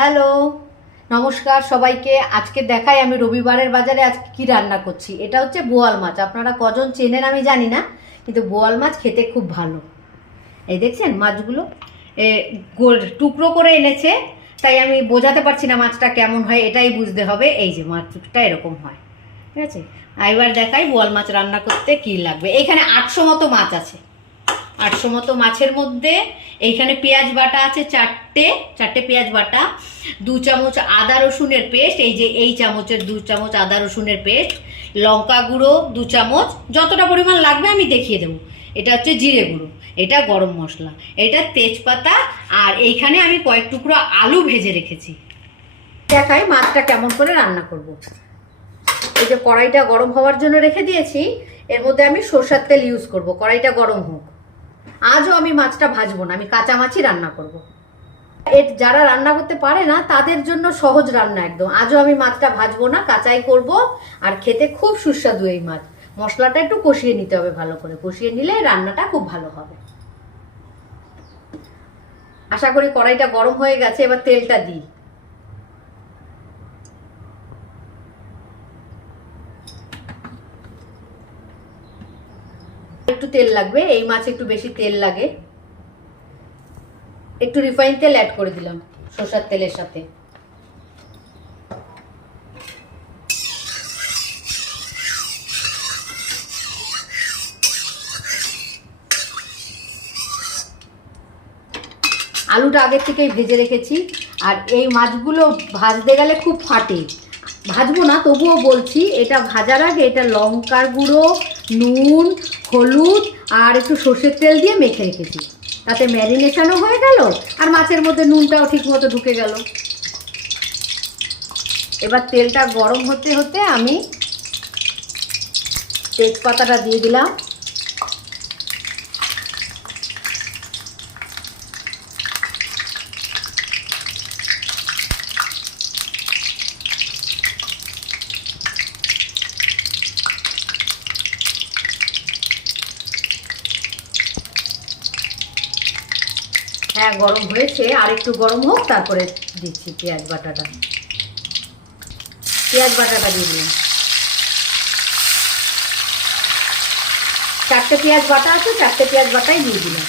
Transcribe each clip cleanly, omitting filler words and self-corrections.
Hello, নমস্কার সবাইকে। আজকে দেখাই আমি রবিবারের বাজারে আজকে কি রান্না করছি। এটা হচ্ছে বোয়াল মাছ। আপনারা কজন চেনেন আমি জানি না, কিন্তু বোয়াল মাছ খেতে খুব ভালো। এই দেখছেন মাছগুলো টুকরো করে এনেছে, তাই আমি বোঝাতে পারছি না মাছটা কেমন হয়, এটাই বুঝতে হবে। এই যে মাছটা এরকম হয়, ঠিক আছে। এবার দেখাই বোয়াল মাছ রান্না করতে কি লাগবে। এখানে 800 মতো মাছ আছে। 800 মতো মাছের মধ্যে এইখানে পেঁয়াজ বাটা আছে চারটে পেঁয়াজ বাটা, 2 চামচ আদা রসুনের পেস্ট, এই যে এই চামচের 2 চামচ আদা রসুনের পেস্ট, লঙ্কা গুঁড়ো 2 চামচ, যতটা পরিমাণ লাগবে আমি দেখিয়ে দেবো। এটা হচ্ছে জিরে গুঁড়ো, এটা গরম মশলা, এটা তেজপাতা, আর এইখানে আমি কয়েক টুকরো আলু ভেজে রেখেছি। দেখাই মাছটা কেমন করে রান্না করব। এই যে কড়াইটা গরম হওয়ার জন্য রেখে দিয়েছি, এর মধ্যে আমি সরষের তেল ইউজ করব। কড়াইটা গরম হোক। আজও আমি মাছটা ভাজবো না, আমি কাঁচা মাছই রান্না করব। যারা রান্না করতে পারে না তাদের জন্য সহজ রান্না একদম। আজও আমি মাছটা ভাজবো না, কাঁচাই করব। আর খেতে খুব সুস্বাদু এই মাছ। মশলাটা একটু কষিয়ে নিতে হবে, ভালো করে কষিয়ে নিলে রান্নাটা খুব ভালো হবে। আশা করি কড়াইটা গরম হয়ে গেছে, এবার তেলটা দিই। একটু তেল লাগবে, এই মাছে একটু বেশি তেল লাগে। একটু রিফাইন তেল অ্যাড করে দিলাম সরষের তেলের সাথে। আলুটা আগের থেকেই ভেজে রেখেছি। আর এই মাছগুলো ভাজতে গেলে খুব ফাটে, ভাজবো না তবুও বলছি। এটা ভাজার আগে এটা লঙ্কার গুঁড়ো, নুন, হলুদ আর একটু সর্ষের তেল দিয়ে মেখে রেখেছি, তাতে ম্যারিনেশনও হয়ে গেল আর মাছের মধ্যে নুনটাও ঠিক মতো ঢুকে গেল। এবার তেলটা গরম হতে হতে আমি তেজপাতাটা দিয়ে দিলাম। হ্যাঁ, গরম হয়েছে, আর একটু গরম হোক, তারপরে দিচ্ছি পেঁয়াজ বাটাটা। পেঁয়াজ বাটাটা দিয়ে দিলাম। 4টে পেঁয়াজ বাটা আছে, 4টে পেঁয়াজ বাটাই দিয়ে দিলাম।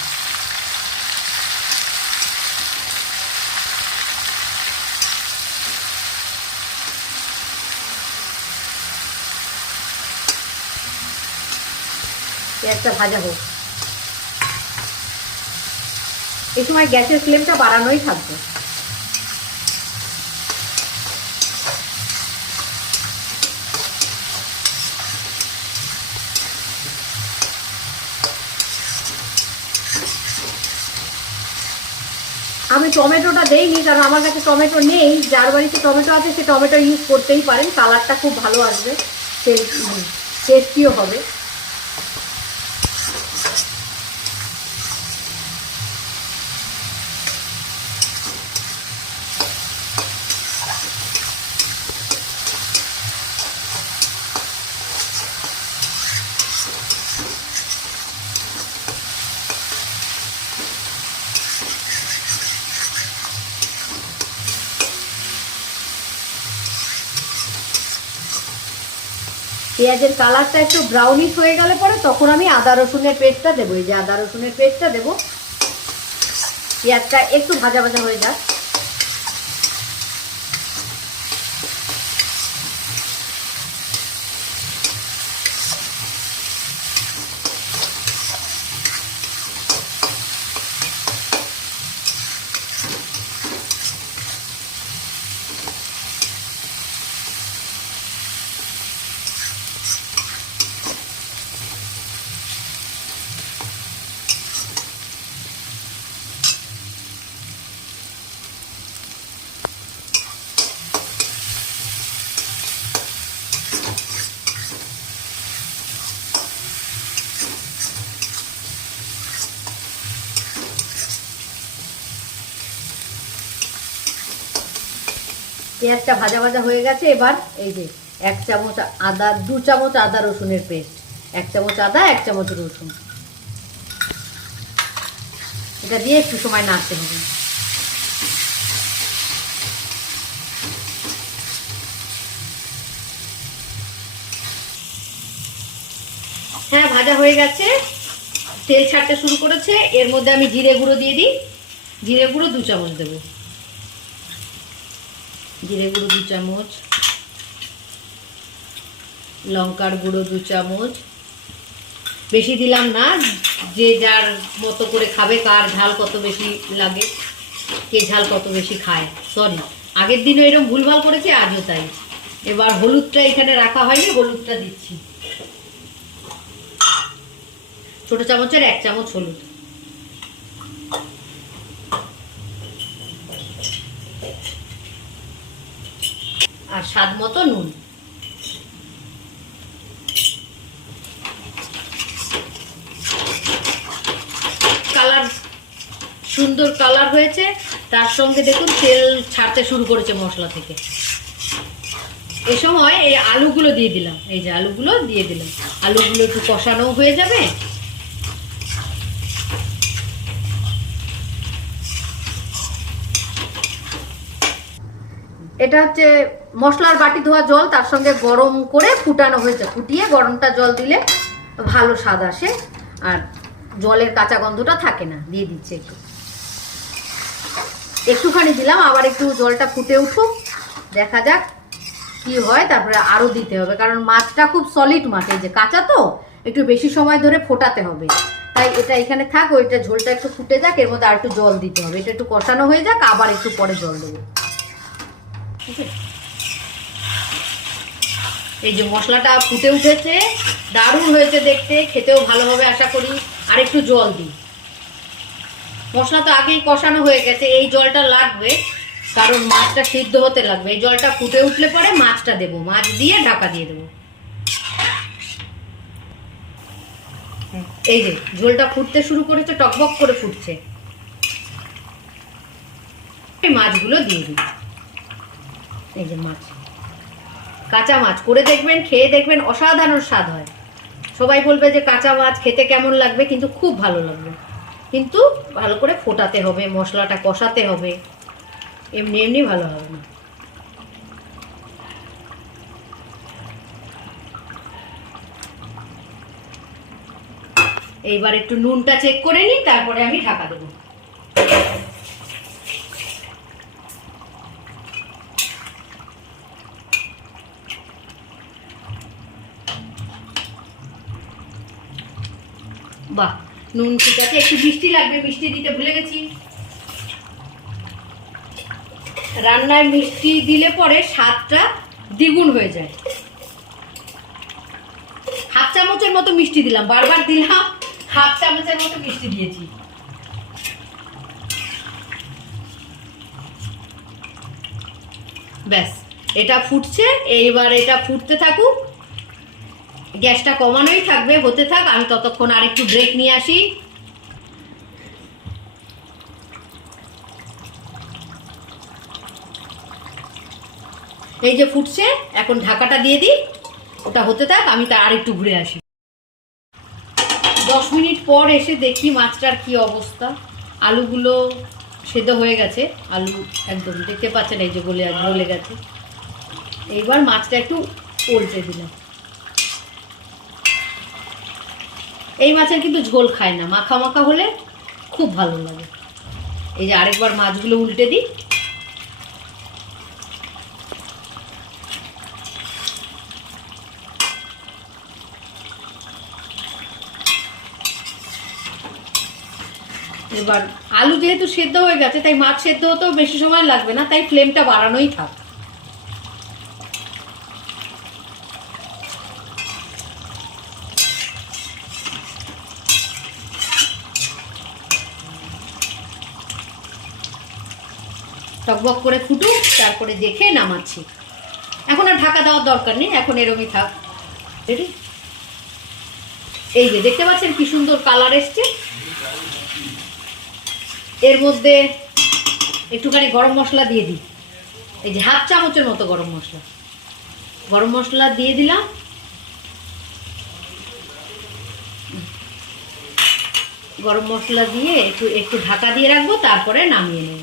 পেঁয়াজটা ভাজা হোক। এই সময় গ্যাসের ফ্লেমটা বাড়ানোই থাকবে। আমি টমেটোটা দেইনি, কারণ আমার কাছে টমেটো নেই। যার বাড়িতে টমেটো আছে সে টমেটো ইউজ করতেই পারেন, কালারটা খুব ভালো আসবে, টেস্টিও হবে। পেঁয়াজের কালারটা একটু ব্রাউনিশ হয়ে গেলে পরে তখন আমি আদা রসুনের পেস্টটা দেবো। এই যে আদা রসুনের পেস্টটা দেবো। পেঁয়াজটা একটু ভাজা ভাজা হয়ে যাক। পেঁয়াজটা ভাজা ভাজা হয়ে গেছে। এবার এই যে 1 চামচ আদা, 2 চামচ আদা রসুনের পেস্ট, 1 চামচ আদা, 1 চামচ রসুন, এটা দিয়ে একটু সময় নাড়তে হবে। হ্যাঁ, ভাজা হয়ে গেছে, তেল ছাড়তে শুরু করেছে। এর মধ্যে আমি জিরে গুঁড়ো দিয়ে দিই। জিরে গুঁড়ো 2 চামচ দেবো। জিরে গুঁড়ো 2 চামচ, লঙ্কার গুঁড়ো 2 চামচ, বেশি দিলাম না, যে যার মতো করে খাবে, কার ঝাল কত বেশি লাগে, কে ঝাল কত বেশি খায়। সরি, আগের দিনও এরকম ভুলভাল করেছি, আজও তাই। এবার হলুদটা এখানে রাখা হয়নি, হলুদটা দিচ্ছি। ছোট চামচের 1 চামচ হলুদ। আর স্বাদ মতো নুন। কালার, সুন্দর কালার হয়েছে। তার সঙ্গে দেখুন তেল ছাড়তে শুরু করেছে মশলা থেকে। এই সময় এই আলুগুলো দিয়ে দিলাম। এই যে আলুগুলো দিয়ে দিলাম। আলুগুলো একটু কষানো হয়ে যাবে। এটা হচ্ছে মশলার বাটি ধোয়া জল, তার সঙ্গে গরম করে ফুটানো হয়েছে। ফুটিয়ে গরমটা জল দিলে ভালো স্বাদ আসে, আর জলের কাঁচা গন্ধটা থাকে না। দিয়ে দিচ্ছে একটুখানি দিলাম, আবার একটু জলটা ফুটে উঠুক, দেখা যাক কি হয়। তারপরে আরও দিতে হবে, কারণ মাছটা খুব সলিড মাছ, এই যে কাঁচা তো, একটু বেশি সময় ধরে ফোটাতে হবে। তাই এটা এখানে থাক, ওইটা ঝোলটা একটু ফুটে যাক, এর মধ্যে আর একটু জল দিতে হবে। এটা একটু কষানো হয়ে যাক, আবার একটু পরে জল দেবো। এই যে মশলাটা ফুটে উঠেছে, দারুণ হয়েছে দেখতে, খেতেও ভালো হবে আশা করি। আর একটু জল দিই। মশলা তো আগেই কষানো হয়ে গেছে, এই জলটা লাগবে, কারণ মাছটা সিদ্ধ হতে লাগবে। এই জলটা ফুটে উঠলে পরে মাছটা দেবো, মাছ দিয়ে ঢাকা দিয়ে দেবো। এই যে ঝোলটা ফুটতে শুরু করেছে, টকবক করে ফুটছে। এই মাছগুলো দিয়ে দিই। এই যে মাছ, কাঁচা মাছ করে দেখবেন, খেয়ে দেখবেন, অসাধারণ স্বাদ হয়। সবাই বলবে যে কাঁচা মাছ খেতে কেমন লাগবে, কিন্তু খুব ভালো লাগবে। কিন্তু ভালো করে ফোটাতে হবে, মশলাটা কষাতে হবে, এমনি এমনি ভালো হবে না। এইবার একটু নুনটা চেক করে নিই, তারপরে আমি ঢাকা দেবো। বাহ, নুন ঠিক আছে। একটু মিষ্টি লাগবে, মিষ্টি দিতে ভুলে গেছি। রান্নায় মিষ্টি দিলে পরে স্বাদটা দ্বিগুণ হয়ে যায়। 1/2 চামচের মতো মিষ্টি দিলাম, বারবার দিলাম, 1/2 চামচের মতো মিষ্টি দিয়েছি। ব্যাস, এটা ফুটছে। এইবার এটা ফুটতে থাকুক, গ্যাসটা কমানোই থাকবে, হতে থাক। আমি ততক্ষণ আরেকটু ব্রেক নিয়ে আসি। এই যে ফুটছে, এখন ঢাকাটা দিয়ে দিই, ওটা হতে থাক, আমি তা আরেকটু ঘুরে আসি। 10 মিনিট পর এসে দেখি মাছটার কি অবস্থা। আলুগুলো সেদ্ধ হয়ে গেছে, আলু একদম দেখতে পাচ্ছেন, এই যে গলে গেছে। এইবার মাছটা একটু উল্টে দিলাম। এই মাছের কিন্তু ঝোল খায় না, মাখা মাখা হলে খুব ভালো লাগে। এই যে আরেকবার মাছগুলো উল্টে দিই। এবার আলু যেহেতু সেদ্ধ হয়ে গেছে, তাই মাছ সেদ্ধ হতেও বেশি সময় লাগবে না, তাই ফ্লেমটা বাড়ানোই থাক। টকবক করে ফুটুক, তারপরে দেখে নামাচ্ছি। এখন আর ঢাকা দেওয়ার দরকার নেই, এখন এরমই থাক। রেডি? এই যে দেখতে পাচ্ছেন কি সুন্দর কালার এসছে। এর মধ্যে একটুখানি গরম মশলা দিয়ে দিই। এই যে 1/2 চামচের মতো গরম মশলা দিয়ে দিলাম। গরম মশলা দিয়ে একটু ঢাকা দিয়ে রাখবো, তারপরে নামিয়ে নেব।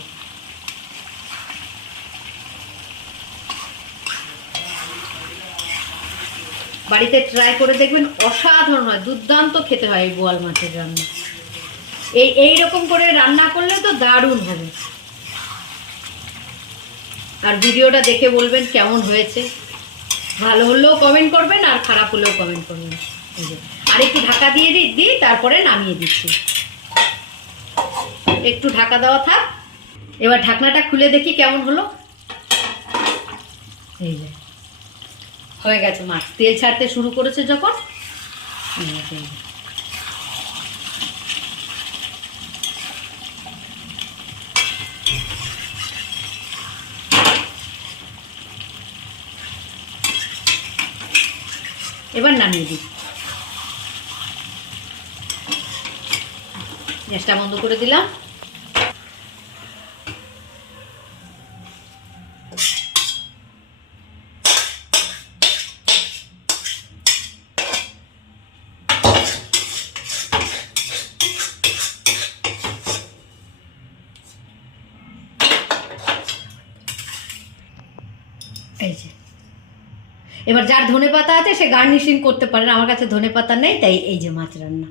বাড়িতে ট্রাই করে দেখবেন, অসাধারণ হয়, দুর্দান্ত খেতে হয় এই বোয়াল মাছের রান্না। এইরকম করে রান্না করলে তো দারুণ হবে। আর ভিডিওটা দেখে বলবেন কেমন হয়েছে, ভালো হলেও কমেন্ট করবেন আর খারাপ হলেও কমেন্ট করবেন। আর একটু ঢাকা দিয়ে দিই, তারপরে নামিয়ে দিচ্ছি। একটু ঢাকা দেওয়া থাক। এবার ঢাকনাটা খুলে দেখি কেমন হলো। এই যে হয়ে গেছে মাছ, তেল ছাড়তে শুরু করেছে যখন। এবার নামিয়ে দিই, গ্যাসটা বন্ধ করে দিলাম। এই যে এবার যার ধনেপাতা আছে সে গার্নিশিং করতে পারেন, আমার কাছে ধনেপাতা নেই, তাই এই যে মাছ রান্না।